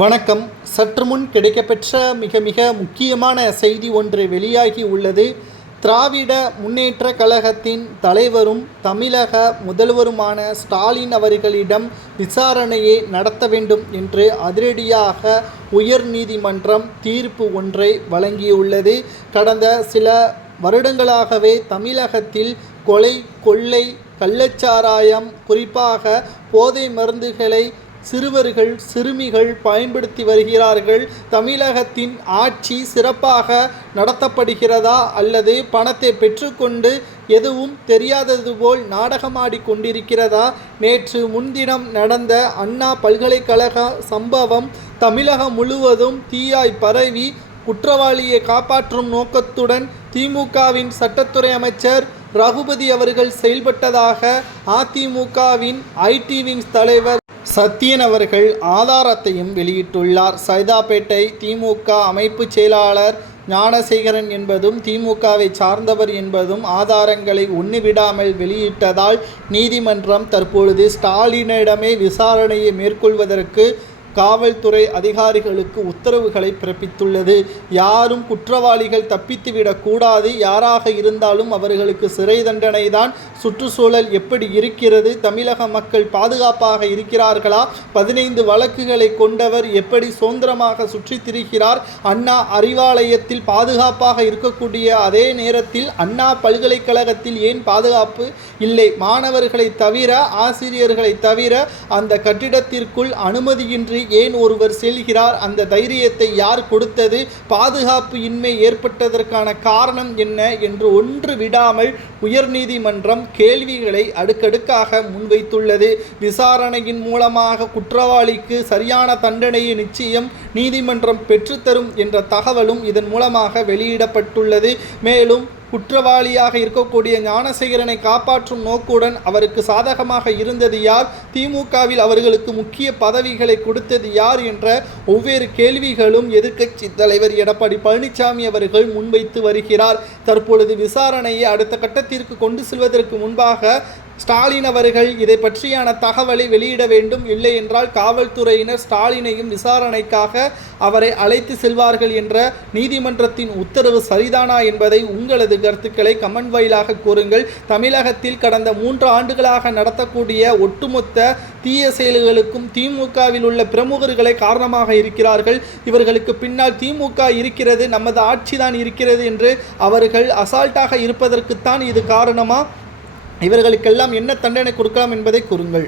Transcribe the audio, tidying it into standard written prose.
வணக்கம். சற்று முன் கிடைக்கப்பெற்ற மிக முக்கியமான செய்தி ஒன்று வெளியாகி உள்ளது. திராவிட முன்னேற்றக் கழகத்தின் தலைவரும் தமிழக முதல்வருமான ஸ்டாலின் அவர்களிடம் விசாரணையை நடத்த வேண்டும் என்று அதிரடியாக உயர்நீதிமன்றம் தீர்ப்பு ஒன்றை வழங்கியுள்ளது. கடந்த சில வருடங்களாகவே தமிழகத்தில் கொலை, கொள்ளை, கள்ளச்சாராயம், குறிப்பாக போதை மருந்துகளை சிறுவர்கள், சிறுமிகள் பயன்படுத்தி வருகிறார்கள். தமிழகத்தின் ஆட்சி சிறப்பாக நடத்தப்படுகிறதா அல்லது பணத்தை பெற்றுக்கொண்டு எதுவும் தெரியாதது போல் நாடகமாடி கொண்டிருக்கிறதா? நேற்று முன்தினம் நடந்த அண்ணா பல்கலைக்கழக சம்பவம் தமிழகம் முழுவதும் தீயாய் பரவி குற்றவாளியை காப்பாற்றும் நோக்கத்துடன் திமுகவின் சட்டத்துறை அமைச்சர் ரகுபதி அவர்கள் செயல்பட்டதாக அதிமுகவின் ஐடி விங் தலைவர் சத்யன் அவர்கள் ஆதாரத்தையும் வெளியிட்டுள்ளார். சைதாப்பேட்டை திமுக அமைப்பு செயலாளர் ஞானசேகரன் என்பதும் திமுகவை சார்ந்தவர் என்பதும் ஆதாரங்களை ஒன்றுவிடாமல் வெளியிட்டதால் நீதிமன்றம் தற்பொழுது ஸ்டாலினிடமே விசாரணையை மேற்கொள்வதற்கு காவல்துறை அதிகாரிகளுக்கு உத்தரவுகளை பிறப்பித்துள்ளது. யாரும் குற்றவாளிகள் தப்பித்துவிடக்கூடாது. யாராக இருந்தாலும் அவர்களுக்கு சிறை தண்டனை தான். சுற்றுச்சூழல் எப்படி இருக்கிறது? தமிழக மக்கள் பாதுகாப்பாக இருக்கிறார்களா? 15 வழக்குகளை கொண்டவர் எப்படி சுதந்திரமாக சுற்றித் திரிகிறார்? அண்ணா அறிவாலயத்தில் பாதுகாப்பாக இருக்கக்கூடிய அதே நேரத்தில் அண்ணா பல்கலைக்கழகத்தில் ஏன் பாதுகாப்பு இல்லை? மாணவர்களை தவிர, ஆசிரியர்களை தவிர அந்த கட்டிடத்திற்குள் அனுமதியின்றி ஏன் ஒருவர் செல்கிறார்? அந்த தைரியத்தை யார் கொடுத்தது? பாதுகாப்பு இன்மை ஏற்பட்டதற்கான காரணம் என்ன என்று ஒன்று விடாமல் உயர்நீதிமன்றம் கேள்விகளை அடுக்கடுக்காக முன்வைத்துள்ளது. விசாரணையின் மூலமாக குற்றவாளிக்கு சரியான தண்டனையை நிச்சயம் நீதிமன்றம் பெற்றுத்தரும் என்ற தகவலும் இதன் மூலமாக வெளியிடப்பட்டுள்ளது. மேலும் குற்றவாளியாக இருக்கக்கூடிய ஞானசேகரனை காப்பாற்றும் நோக்குடன் அவருக்கு சாதகமாக இருந்தது யார்? திமுகவில் அவர்களுக்கு முக்கிய பதவிகளை கொடுத்தது யார் என்ற ஒவ்வொரு கேள்விகளும் எதிர்க்கட்சி தலைவர் எடப்பாடி பழனிசாமி அவர்கள் முன்வைத்து வருகிறார். தற்பொழுது விசாரணையை அடுத்த கட்டத்திற்கு கொண்டு செல்வதற்கு முன்பாக ஸ்டாலின் அவர்கள் இதை பற்றியான தகவலை வெளியிட வேண்டும். இல்லை என்றால் காவல்துறையினர் ஸ்டாலினையும் விசாரணைக்காக அவரை அழைத்து செல்வார்கள் என்ற நீதிமன்றத்தின் உத்தரவு சரிதானா என்பதை உங்களது கருத்துக்களை கமெண்ட் வாயிலாக கூறுங்கள். தமிழகத்தில் கடந்த 3 ஆண்டுகளாக நடத்தக்கூடிய ஒட்டுமொத்த தீய செயல்களுக்கும் திமுகவில் உள்ள பிரமுகர்களை காரணமாக இருக்கிறார்கள். இவர்களுக்கு பின்னால் திமுக இருக்கிறது, நமது ஆட்சிதான் இருக்கிறது என்று அவர்கள் அசால்ட்டாக இருப்பதற்குத்தான் இது காரணமா? இவர்களுக்கெல்லாம் என்ன தண்டனை கொடுக்கலாம் என்பதை கூறுங்கள்.